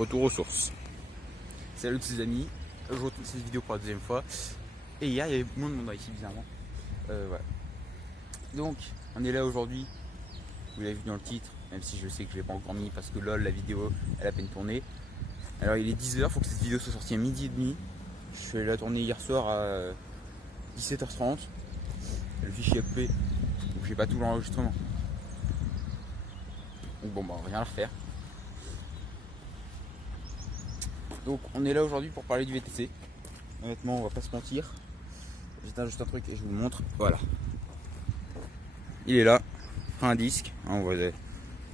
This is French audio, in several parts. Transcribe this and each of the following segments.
Retour aux sources. Salut tous les amis, je retourne cette vidéo pour la deuxième fois. Et hier il y avait beaucoup de monde ici bizarrement. Voilà. Donc on est là aujourd'hui, vous l'avez vu dans le titre, même si je sais que je l'ai pas encore mis parce que lol la vidéo elle a à peine tourné. Alors il est 10h, il faut que cette vidéo soit sortie à midi et demi. Je suis allé la tourner hier soir à 17h30. Le fichier est coupé, donc j'ai pas tout l'enregistrement. Donc bon bah rien à refaire. Donc on est là aujourd'hui pour parler du VTC. Honnêtement on va pas se mentir. J'éteins juste un truc et je vous le montre. Voilà. Il est là. Un disque. On va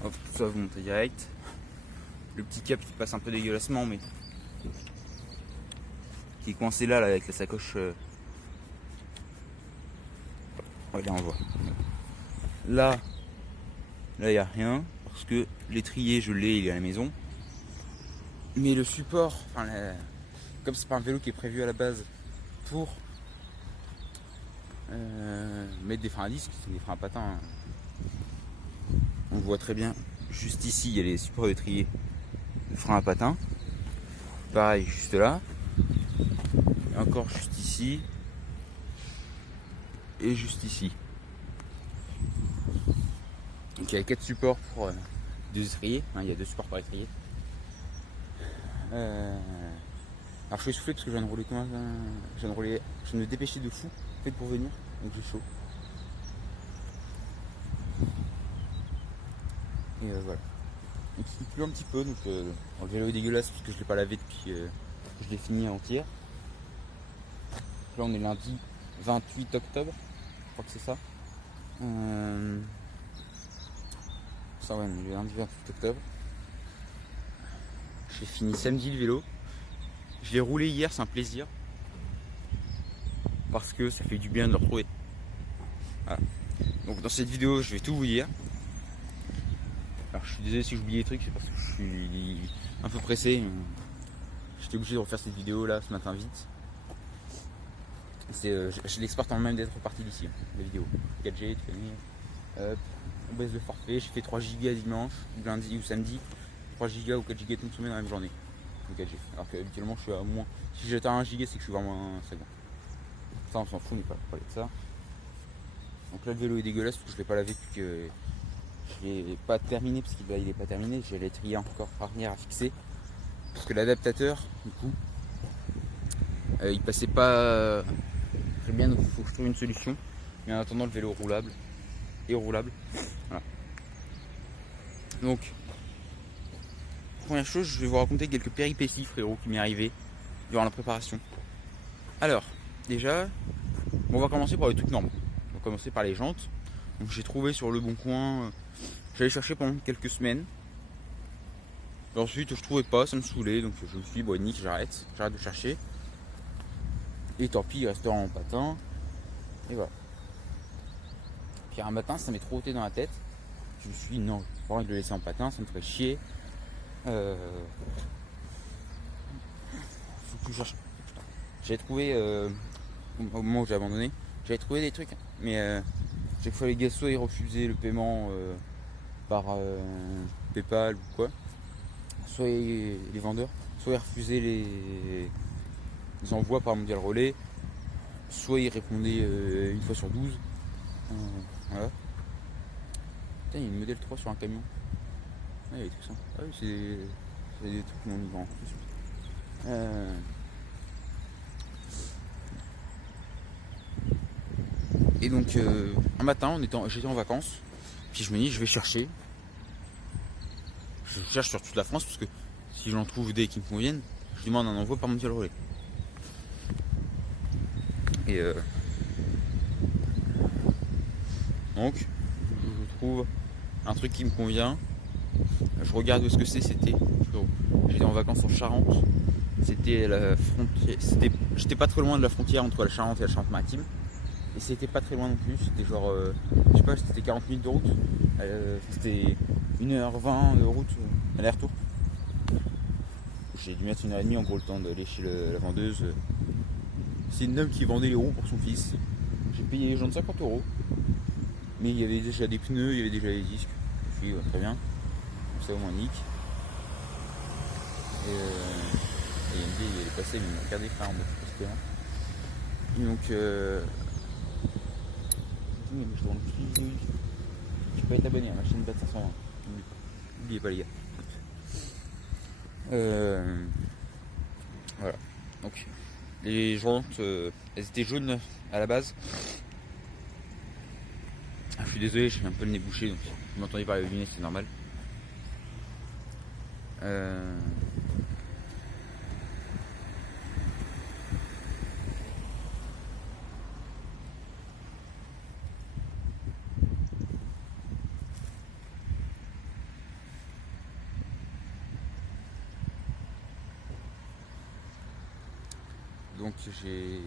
hop, tout ça vous montrer direct. Le petit cap qui passe un peu dégueulassement mais qui est coincé là, avec la sacoche. Voilà on voit. Là il n'y a rien parce que l'étrier je l'ai, il est à la maison. Mais le support, enfin, comme c'est pas un vélo qui est prévu à la base pour mettre des freins à disque, c'est des freins à patins. On voit très bien, juste ici il y a les supports d'étrier, le frein à patins. Pareil, juste là. Et encore juste ici. Et juste ici. Donc il y a 4 supports pour 2 étriers, hein, il y a 2 supports par étrier. Alors je suis essoufflé parce que je viens de rouler comme un... je viens de me dépêcher de fou en fait pour venir, donc j'ai chaud. Et voilà. Donc il pleut un petit peu, donc le vélo est dégueulasse parce que je l'ai pas lavé depuis que je l'ai fini avant-hier. Là on est lundi 28 octobre, je crois que c'est ça. Ça ouais, on est lundi 28 octobre. J'ai fini samedi le vélo. Je l'ai roulé hier, c'est un plaisir. Parce que ça fait du bien de le retrouver. Voilà. Donc dans cette vidéo, je vais tout vous dire. Alors je suis désolé si j'oublie des trucs, c'est parce que je suis un peu pressé. J'étais obligé de refaire cette vidéo là ce matin vite. Je l'exporte en même d'être parti d'ici, la vidéo. 4G, tu connais. On baisse le forfait, j'ai fait 3 Go dimanche, ou lundi ou samedi. 3 Go ou 4 Go de consommé dans la même journée. Donc 4G. Alors que habituellement je suis à moins. Si j'atteins 1 Go, c'est que je suis vraiment c'est bon. Ça on s'en fout, on n'est pas parler de ça. Donc là le vélo est dégueulasse parce que je l'ai pas lavé depuis que je l'ai pas terminé, parce qu'il n'est pas terminé, j'ai l'étrier encore par arrière à fixer. Parce que l'adaptateur, du coup, il passait pas très bien, donc il faut que je trouve une solution. Mais en attendant le vélo roulable et roulable. Voilà. Donc première chose, je vais vous raconter quelques péripéties frérot qui m'est arrivé durant la préparation. Alors, déjà, on va commencer par les trucs normaux. On va commencer par les jantes. Donc j'ai trouvé sur le bon coin, j'allais chercher pendant quelques semaines. Et ensuite je trouvais pas, ça me saoulait, donc je me suis dit bon nique, j'arrête de chercher. Et tant pis, il restera en patin. Et voilà. Puis un matin ça m'est trop ôté dans la tête. Je me suis dit non, j'ai pas envie de le laisser en patin, ça me ferait chier. Faut que je cherche. J'avais trouvé au moment où j'ai abandonné, j'avais trouvé des trucs, mais chaque fois les gars soit ils refusaient le paiement par PayPal ou quoi, soit les vendeurs, soit ils refusaient les envois par Mondial Relais, soit ils répondaient une fois sur 12. Voilà. Putain, il y a une modèle 3 sur un camion. Ah, il y avait tout ça. Ah oui, c'est des trucs non migrants en plus. Et donc un matin j'étais en vacances, puis je me dis je vais chercher. Je cherche sur toute la France parce que si j'en trouve des qui me conviennent, je demande un envoi par Mondial Relais. Et donc je trouve un truc qui me convient. Je regarde où est-ce que c'était. J'étais en vacances en Charente. C'était la frontière. J'étais pas très loin de la frontière entre la Charente et la Charente-Maritime. Et c'était pas très loin non plus. C'était genre, je sais pas, c'était 40 minutes de route. C'était 1h20 de route aller-retour. J'ai dû mettre 1h30 en gros le temps d'aller chez la vendeuse. C'est une dame qui vendait les roues pour son fils. J'ai payé les gens de 50€. Mais il y avait déjà des pneus, il y avait déjà les disques. Je me suis dit, ouais, très bien. Comme ça au moins nique. cassé, mais ils m'ont regardé frère en mode c'était un. Et donc oui, mais je te rends plus de vidéos. Tu peux être abonné à ma chaîne BAT 520. N'oubliez pas les gars. Voilà. Donc les jantes elles étaient jaunes à la base. Ah, je suis désolé, j'ai un peu le nez bouché, donc si vous m'entendez parler au lunettes, c'est normal. Donc j'ai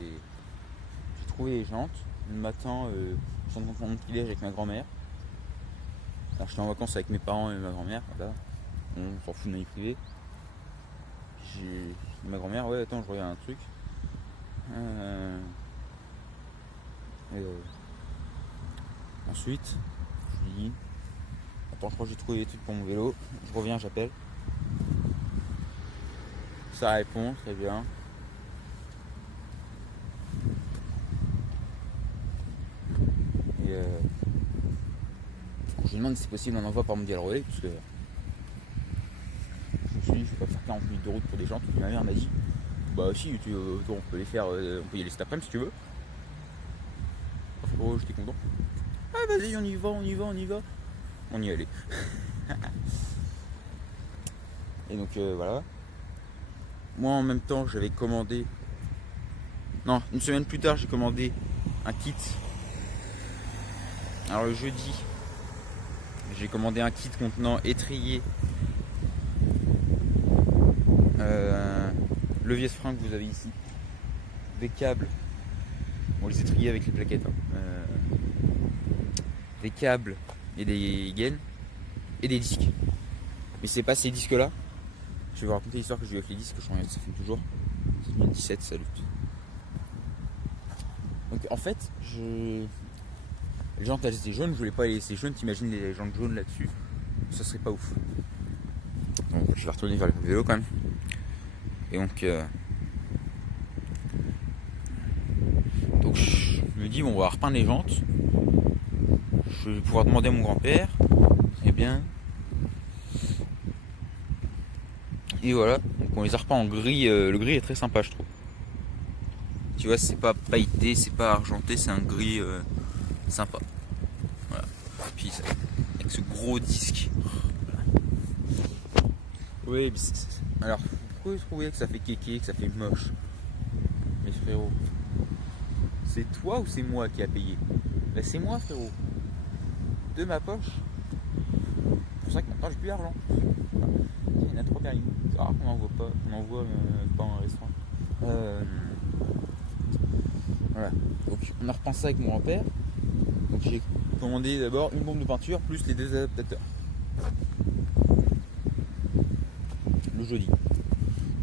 trouvé les jantes. Le matin, je suis en train de prendre mon petit déj avec ma grand-mère. Alors j'étais en vacances avec mes parents et ma grand-mère, voilà. On s'en fout de ma vie privée. J'ai ma grand-mère, ouais attends je regarde un truc. Ensuite, je dis attends je crois que j'ai trouvé des trucs pour mon vélo. Je reviens, j'appelle. Ça répond, très bien. Et je lui demande si c'est possible un envoi par mondial relais, parce que je me suis dit je vais pas faire 40 minutes de route pour des gens. Ma mère m'a dit bah si on peut les faire, on peut y aller cet après-midi si tu veux. Oh j'étais content. Ah vas-y on y va. On y allait. Et donc voilà. Moi en même temps j'avais commandé. Non, une semaine plus tard j'ai commandé un kit. Alors le jeudi, j'ai commandé un kit contenant étrier, levier de frein que vous avez ici, des câbles, bon les étriers avec les plaquettes, des câbles et des gaines et des disques. Mais c'est pas ces disques là. Je vais vous raconter l'histoire que j'ai eu avec les disques, ça fait toujours 2017, salut. Donc en fait, les jantes elles étaient jaunes, je voulais pas les laisser jaunes, t'imagines les jantes jaunes là-dessus, ça serait pas ouf. Donc je vais retourner vers le vélo quand même. Et donc je me dis bon on va repeindre les jantes. Je vais pouvoir demander à mon grand-père. Très bien. Et voilà, donc on les a repeints en gris, le gris est très sympa je trouve. Tu vois c'est pas pailleté, c'est pas argenté, c'est un gris sympa. Voilà. Puis avec ce gros disque. Oui, alors pourquoi vous trouvez que ça fait kéké, que ça fait moche? Mais frérot, c'est toi ou c'est moi qui a payé? Bah c'est moi frérot. De ma poche. C'est pour ça que maintenant j'ai plus d'argent. Voilà. Il y en a 3 permis. C'est rare qu'on en voit pas, pas en restaurant. Voilà. Donc on a repensé avec mon grand-père. Donc j'ai commandé d'abord une bombe de peinture plus les 2 adaptateurs. Le jeudi.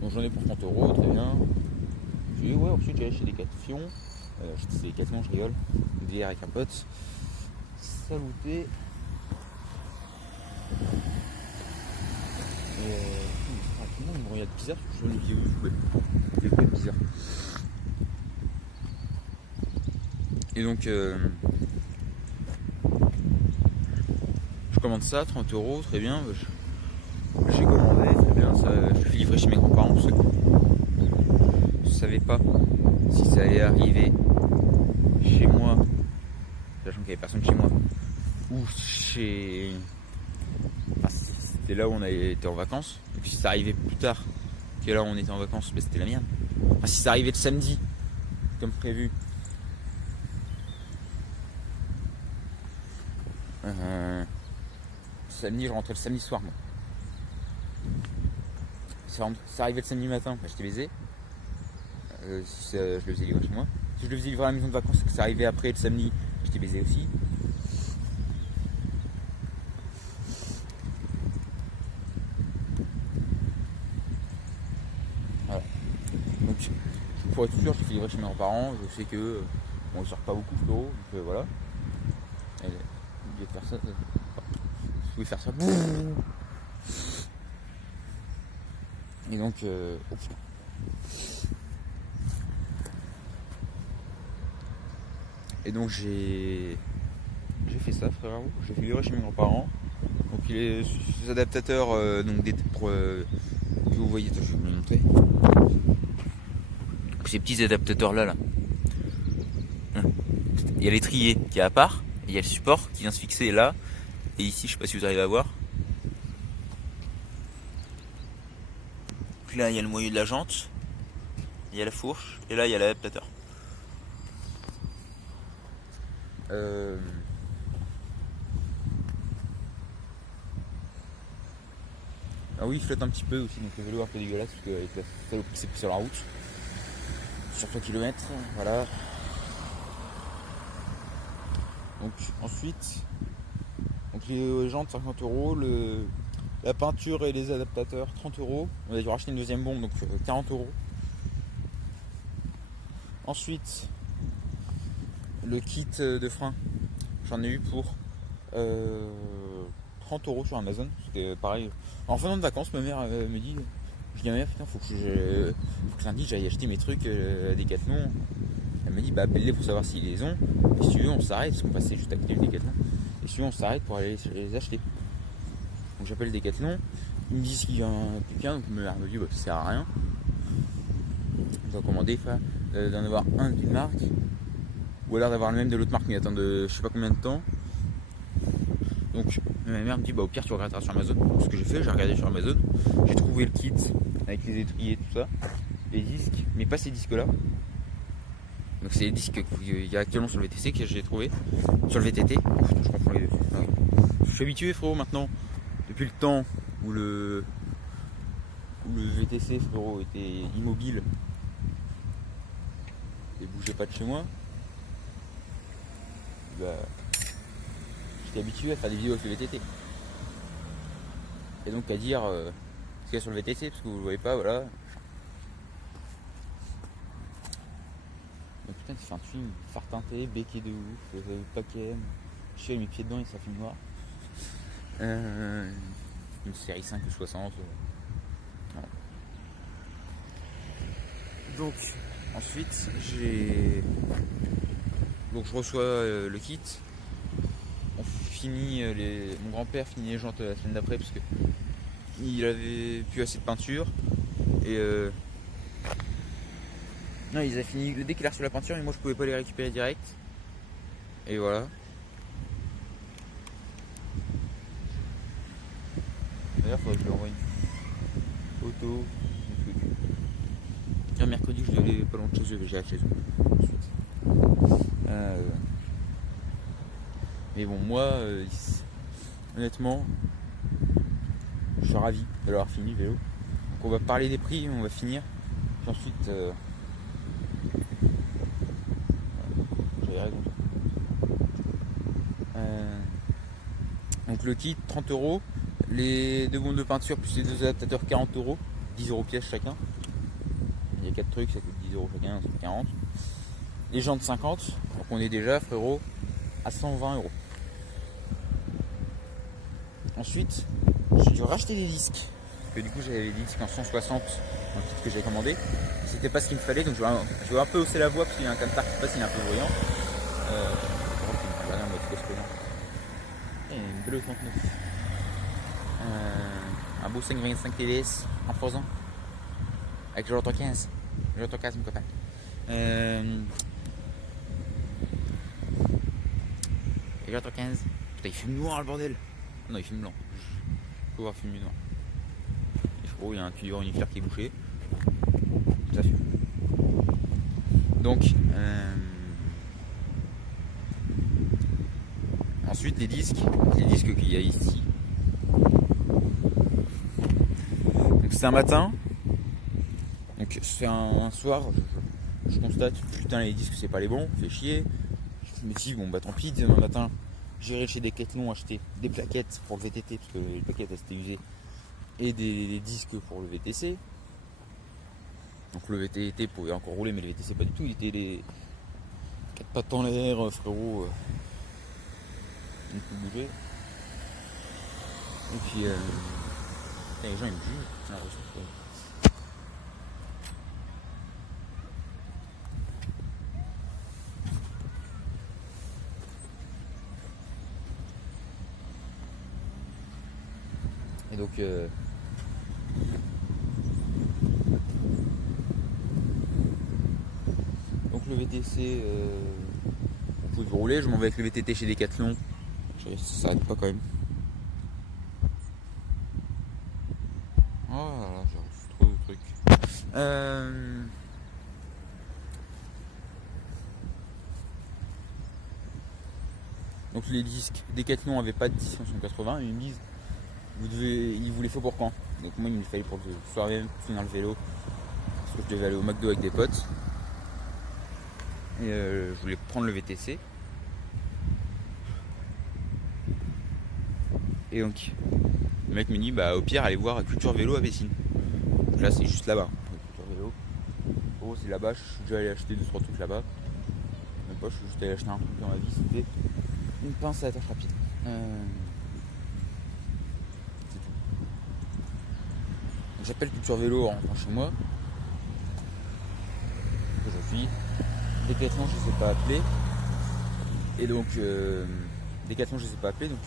Donc j'en ai pour 30 €, très bien. J'ai dit ouais ensuite j'ai acheté des Decathlon. C'est des Decathlon, je rigole. Hier avec un pote. Saluté. Et tout le monde me regarde bizarre parce que je fais une vidéo YouTube. C'est quoi de bizarre? Et donc je commande ça, 30 €, très bien. J'ai commandé, très bien, ça, je le fais livrer chez mes grands-parents parce que je savais pas si ça allait arriver chez moi, sachant qu'il n'y avait personne chez moi, ou chez... Enfin, c'était là où on avait été en vacances. Et puis si ça arrivait plus tard que là où on était en vacances, ben, c'était la merde. Enfin, si ça arrivait le samedi, comme prévu, samedi, je rentrais le samedi soir moi. Ça arrivait le samedi matin, j'étais baisé. Si je le faisais livrer chez moi. Si je le faisais livrer à la maison de vacances et que ça arrivait après le samedi, j'étais baisé aussi. Voilà. Donc pour être sûr, je fais livrer chez mes grands-parents. Je sais que bon, ils sortent pas beaucoup frérot, donc voilà. Elle de faire ça. Vous pouvez faire ça. Et donc, oh putain. Et donc j'ai fait ça, frérot. J'ai fait livrer chez mes grands-parents. Donc il est ces adaptateurs donc que vous voyez, je vais vous le montrer. Ces petits adaptateurs là. Il y a l'étrier qui est à part, et il y a le support qui vient se fixer là. Et ici, je sais pas si vous arrivez à voir. Donc là, il y a le moyeu de la jante, il y a la fourche, et là, il y a l'adaptateur. Ah oui, il flotte un petit peu aussi, donc le vélo est un peu dégueulasse parce qu'avec la salope qui s'est pris sur la route. Sur 3 km, voilà. Donc ensuite, donc les jantes 50 €, la peinture et les adaptateurs 30 €. On a dû racheter une deuxième bombe, donc 40 €. Ensuite, le kit de frein, j'en ai eu pour 30 € sur Amazon. C'était pareil. En revenant de vacances, ma mère me dit, je dis à ma mère, putain, faut que lundi j'aille acheter mes trucs à Decathlon. Elle me dit, bah appelle-les pour savoir s'ils les ont. Et si tu veux, on s'arrête, parce qu'on passait juste à côté du Decathlon. Et si tu veux, on s'arrête pour aller les acheter. Donc j'appelle Decathlon. Ils me disent qu'il y a plus qu'un, donc ma mère me dit, bah ça sert à rien. On doit commander d'en avoir un d'une marque, ou alors d'avoir le même de l'autre marque, mais attendre je sais pas combien de temps. Donc ma mère me dit, bah au pire tu regarderas sur Amazon. Donc, ce que j'ai fait, j'ai regardé sur Amazon, j'ai trouvé le kit avec les étriers et tout ça, les disques, mais pas ces disques là. Donc c'est les disques qu'il y a actuellement sur le VTC que j'ai trouvé, sur le VTT. Je confonds les deux. Je suis habitué, frérot, maintenant, depuis le temps où le VTC, frérot, était immobile et bougeait pas de chez moi. Bah, j'étais habitué à faire des vidéos avec le VTT. Et donc à dire ce qu'il y a sur le VTC, parce que vous le voyez pas, voilà. Mais putain, c'est un film phare teinté, béquet de ouf, paquet. Je suis avec mes pieds dedans et ça filme noir. Une série 5 ou 60. Voilà. Donc ensuite donc je reçois le kit. On finit mon grand-père finit les jantes la semaine d'après parce que il avait plus assez de peinture et non, ils avaient fini dès qu'il a reçu la peinture et moi je pouvais pas les récupérer direct. Et voilà. D'ailleurs, faudrait que je lui envoie une photo. Un mercredi, je devais aller pas loin de chez eux, j'ai hâte chez eux. Mais bon, moi, honnêtement, je suis ravi de l'avoir fini le vélo. Donc on va parler des prix, on va finir. Puis ensuite, j'avais raison. Donc le kit 30 €, les 2 bombes de peinture plus les 2 adaptateurs 40 €, 10 € pièce chacun. Il y a 4 trucs, ça coûte 10 € chacun, ça fait 40. Les jantes 50, donc on est déjà, frérot, à 120 €. Ensuite, j'ai dû racheter des disques. Parce que du coup, j'avais des disques en 160 dans le kit que j'avais commandé. C'était pas ce qu'il me fallait, donc je vais un peu hausser la voix parce qu'il y a un camtar qui passe, il est un peu bruyant. Une belle 39. Un beau 5,25 TDS en froissant. Avec le Rotor 15. Le Rotor 15, mon copain. Et le Rotor 15. Putain, il fume noir le bordel. Non, il fume blanc. Je peux voir fumer noir. Et frérot, il y a un tuyau unifère qui est bouché. Ça fume. Donc, ensuite les disques qu'il y a ici. Donc c'est un matin. Donc c'est un soir. Je constate, putain les disques c'est pas les bons, fait chier. Je me dis bon bah tant pis, demain matin j'irai chez Decathlon acheter des plaquettes pour le VTT parce que les plaquettes elles s'étaient usées et des disques pour le VTC. Donc le VTT pouvait encore rouler mais le VTC pas du tout, il était les 4 pattes en l'air, frérot. Il peut bouger. Et puis les gens ils me jugent. Et donc le VTC, vous pouvez vous rouler. Je m'en vais avec le VTT chez Decathlon. Ça s'arrête pas quand même. Oh là là, j'ai reçu trop de trucs. Donc les disques Decathlon n'avaient pas de 10 en 180 et ils me disent il vous les faut pour quand? Donc moi il me les fallait pour le soir même, finir le vélo. Parce que je devais aller au McDo avec des potes. Et je voulais prendre le VTC. Et donc le mec me dit au pire allez voir Culture Vélo à Bessines. Donc là c'est juste là-bas. Culture Vélo. En gros c'est là-bas, je suis déjà allé acheter 2-3 trucs là-bas. Même pas, je suis juste allé acheter un truc dans ma vie, c'était une pince à attache rapide. C'est tout. Donc, j'appelle Culture Vélo en rentrant chez moi. Je suis Decathlon, je ne sais pas appeler. Et donc Decathlon, je ne sais pas appeler. Donc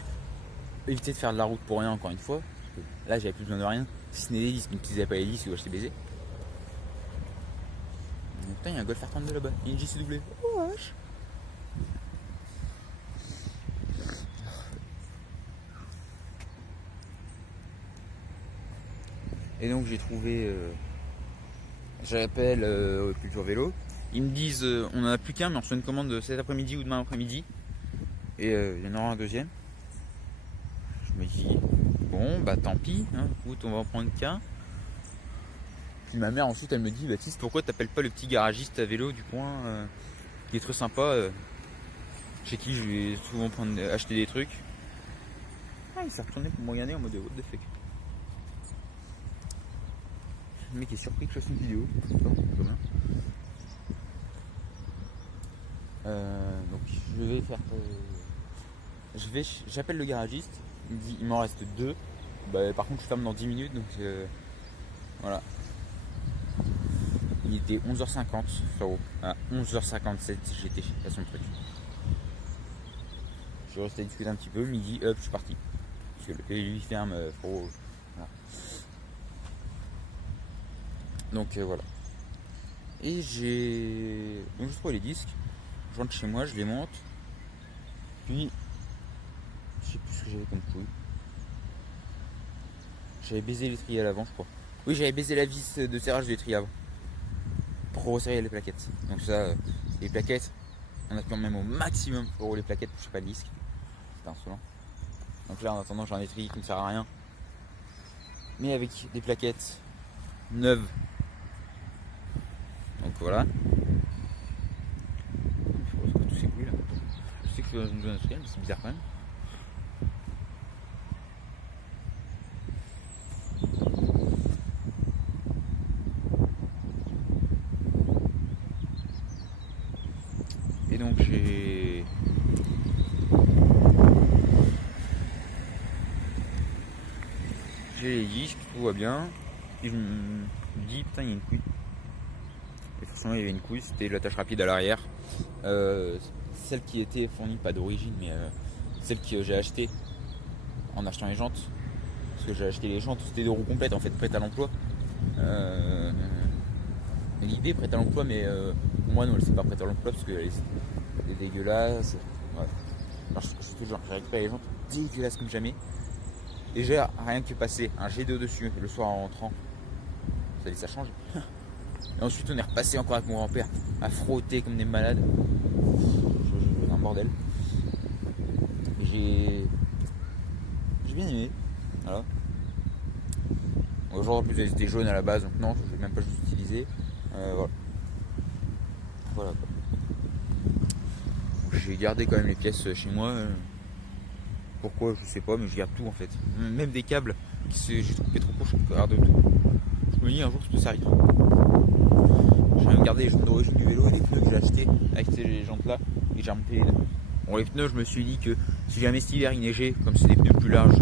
éviter de faire de la route pour rien encore une fois. Parce que là j'avais plus besoin de rien. Si ce n'est des disques, mais qu'ils n'avaient pas les disques, j'étais baisé. Putain, il y a un Golf R32 là-bas. Il y a une JCW. Oh wesh. Et donc j'ai trouvé. J'appelle Culture Vélo. Ils me disent on en a plus qu'un, mais on reçoit une commande cet après-midi ou demain après-midi. Et il y en aura un deuxième. Je me dis bon tant pis, hein, écoute, on va en prendre qu'un. Puis ma mère ensuite elle me dit Baptiste, pourquoi t'appelles pas le petit garagiste à vélo du coin qui est très sympa, chez qui je vais souvent acheter des trucs. Ah, il s'est retourné pour me regarder en mode what the fuck. Le mec est surpris que je fasse une vidéo. Donc je vais faire. J'appelle le garagiste. Il me dit il m'en reste 2. Par contre je ferme dans 10 minutes donc voilà. Il était 11h50 frérot. À 11h57 j'étais à son truc. Je suis resté à discuter un petit peu. Midi hop je suis parti. Parce que lui ferme frérot. Voilà. Donc voilà. Et donc je trouve les disques. Je rentre chez moi, je les monte. Puis je sais plus ce que j'avais comme couille. J'avais baisé l'étrier à l'avant je crois. Oui, j'avais baisé la vis de serrage de l'étrier avant. Pour resserrer les plaquettes. Donc ça, les plaquettes, on a quand même au maximum pour les plaquettes, je sais pas le disque. C'est insolent. Donc là en attendant j'ai un étrier qui ne sert à rien. Mais avec des plaquettes neuves. Donc voilà. Il faut tous ces bruits là. Je sais que je suis dans une zone industrielle, mais c'est bizarre quand même. Et donc j'ai les disques, tout va bien. Et je me dis putain il y a une couille. Et forcément il y avait une couille, c'était l'attache rapide à l'arrière. Celle qui était fournie, pas d'origine, mais celle que j'ai achetée en achetant les jantes. Parce que j'ai acheté les jantes, c'était des roues complètes en fait, prêtes à l'emploi. L'idée prête à l'emploi, mais pour moi non, elle c'est pas prête à l'emploi parce qu'elle est dégueulasse. Ouais. Alors j'ai récupéré les jantes dégueulasses comme jamais. Et j'ai rien que passé un G2 dessus le soir en rentrant. Ça change. Et ensuite on est repassé encore avec mon grand-père à frotter comme des malades. Un bordel. Mais j'ai bien aimé. Voilà. Aujourd'hui en plus elles étaient jaunes à la base, donc non, je vais même pas juste utiliser. Voilà. J'ai gardé quand même les pièces chez moi. Pourquoi je sais pas, mais je garde tout en fait. Même des câbles j'ai coupé trop court, je garde tout. Je me dis un jour ça peut s'arriver. J'ai même gardé les jantes d'origine du vélo et les pneus que j'ai achetés avec ces jantes là et j'ai remonté les deux. Bon, les pneus, je me suis dit que si jamais cet hiver il neigeait, comme c'est des pneus plus larges,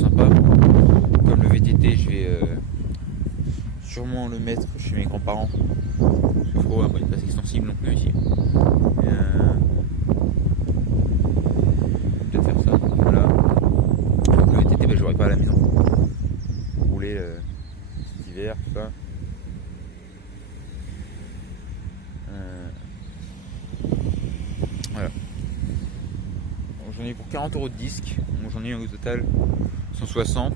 sympa, comme le VTT, je vais sûrement le mettre chez mes grands-parents. Il faut après une place extensible non plus ici. Peut-être faire ça. Voilà. Donc le VTT, j'aurai pas à la maison. rouler cet hiver, tout ça. Voilà. J'en ai eu pour 40 € de disque. Donc j'en ai eu au total 160.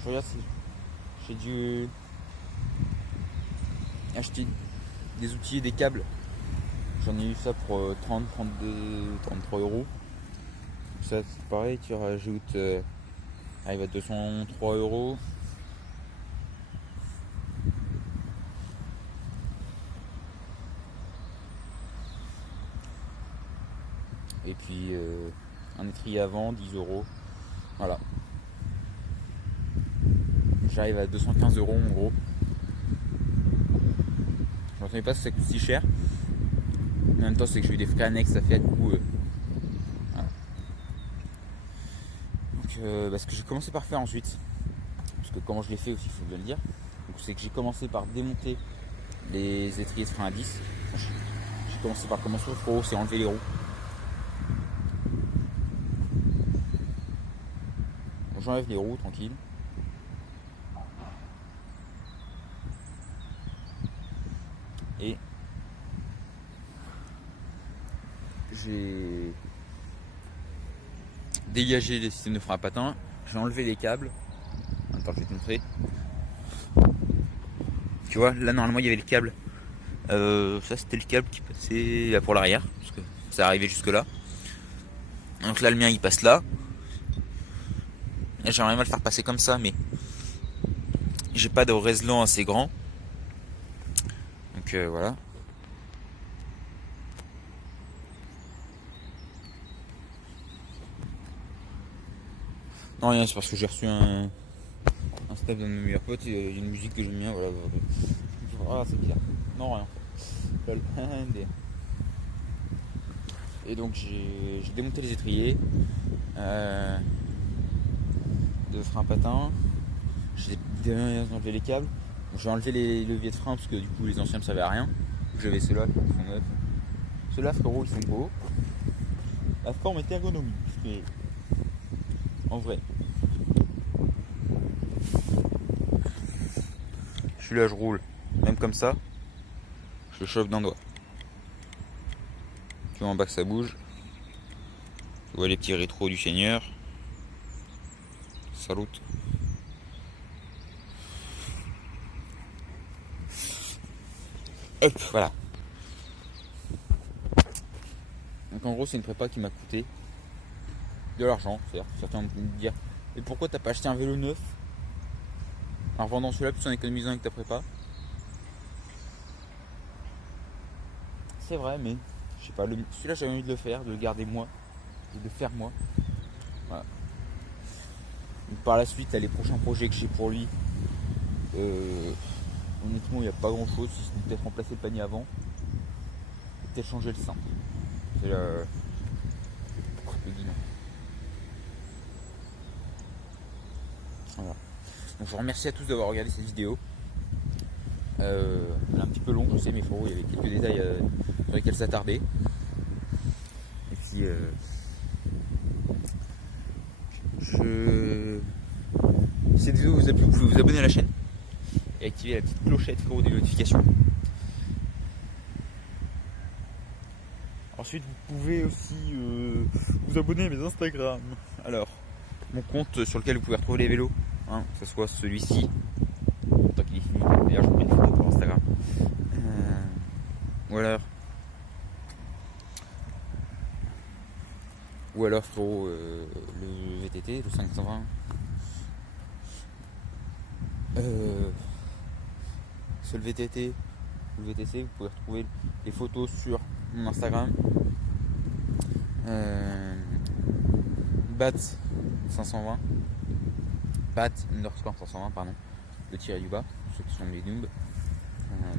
Je regarde si j'ai dû acheter des outils et des câbles. J'en ai eu ça pour 30, 32, 33 €. Ça c'est pareil, tu rajoutes arrive à 203 €. Et puis un étrier avant, 10 €. Voilà. J'arrive à 215 € en gros. Je m'attendais pas que ça coûte si cher. En même temps, c'est que j'ai eu des frais annexes à faire du coup. Voilà. Donc, ce que j'ai commencé par faire ensuite, parce que comment je l'ai fait aussi, il faut bien le dire. Donc, c'est que j'ai commencé par démonter les étriers de frein à 10. J'ai commencé par commencer au frérot, c'est enlever les roues. J'enlève les roues tranquille. Et j'ai dégagé les systèmes de frein à patin. J'ai enlevé les câbles. Attends, je vais te montrer. Tu vois, là normalement il y avait le câble. Ça c'était le câble qui passait là pour l'arrière, parce que ça arrivait jusque là. Donc là le mien il passe là. J'aimerais mal le faire passer comme ça, mais j'ai pas de réselant assez grand. Donc voilà. Non rien, c'est parce que j'ai reçu un step d'un de mes meilleurs potes, il y a une musique que j'aime bien, voilà. Ah c'est bizarre. Non rien. Et donc j'ai démonté les étriers de frein à patin. J'ai enlevé les câbles. J'ai enlevé les leviers de frein parce que du coup les anciens ne servaient à rien. J'avais ceux-là qui sont neufs. Ceux-là frérot ils sont beaux. La forme est ergonomique. En vrai. Celui-là je roule. Même comme ça. Je le chauffe d'un doigt. Tu vois en bas que ça bouge. Tu vois les petits rétros du Seigneur. Salut. Hop, voilà. Donc en gros c'est une prépa qui m'a coûté de l'argent. C'est-à-dire certains vont me dire mais pourquoi t'as pas acheté un vélo neuf en vendant celui-là plus en économisant avec ta prépa? C'est vrai mais je sais pas, celui-là j'avais envie de le faire, de le garder moi, de le faire moi. Voilà. Donc, par la suite, là, les prochains projets que j'ai pour lui, honnêtement, il n'y a pas grand chose, si ce n'est peut-être remplacer le panier avant, et peut-être changer le sein. C'est le guidon. Voilà. Donc je vous remercie à tous d'avoir regardé cette vidéo. Elle est un petit peu longue, je sais, mais il y avait quelques détails sur lesquels s'attarder. Et puis, si cette vidéo vous a plu, vous pouvez vous abonner à la chaîne et activer la petite clochette pour des notifications. Ensuite, vous pouvez aussi vous abonner à mes Instagram. Alors, mon compte sur lequel vous pouvez retrouver les vélos, hein, que ce soit celui-ci, tant qu'il est fini. D'ailleurs, je vous mets une photo pour Instagram. Ou alors frérot, le VTT, le 520. Sur le VTT ou le VTC, vous pouvez retrouver les photos sur mon Instagram. Bat 520. Bat underscore 520, pardon. Le tiré du bas, ceux qui sont des noobs.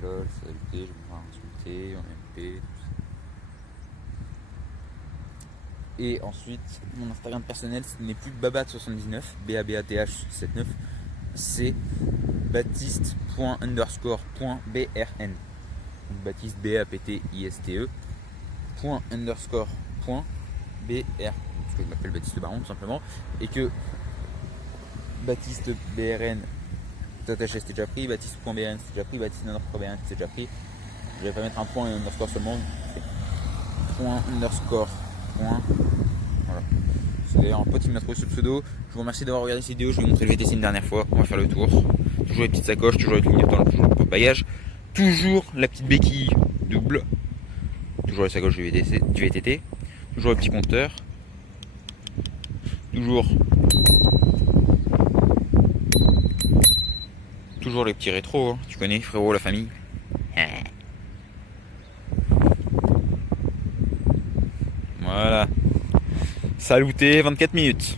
LOL, saluté, je vais me voir insulter, en MP, tout ça. Et ensuite, mon Instagram personnel, ce n'est plus babat79, BABATH79, c'est baptiste._.brn. Baptiste, BAPTISTE, ._.BRN. parce que je m'appelle Baptiste Baron tout simplement, et que Baptiste BRN tout attaché c'était déjà pris, Baptiste.BRN c'était déjà pris, Baptiste_BRN c'était déjà pris. Je vais pas mettre un point et un underscore seulement, c'est point underscore point. Voilà. C'est d'ailleurs un pote qui m'a trouvé ce pseudo. Je vous remercie d'avoir regardé cette vidéo, je vais vous montrer le VTC une dernière fois, on va faire le tour. Toujours les petites sacoches, toujours les clignotants, toujours le porte-bagages, toujours la petite béquille double, toujours les sacoches du VTT, toujours le petit compteur, toujours les petits rétros, hein. Tu connais frérot, la famille. Voilà. Saluté 24 minutes.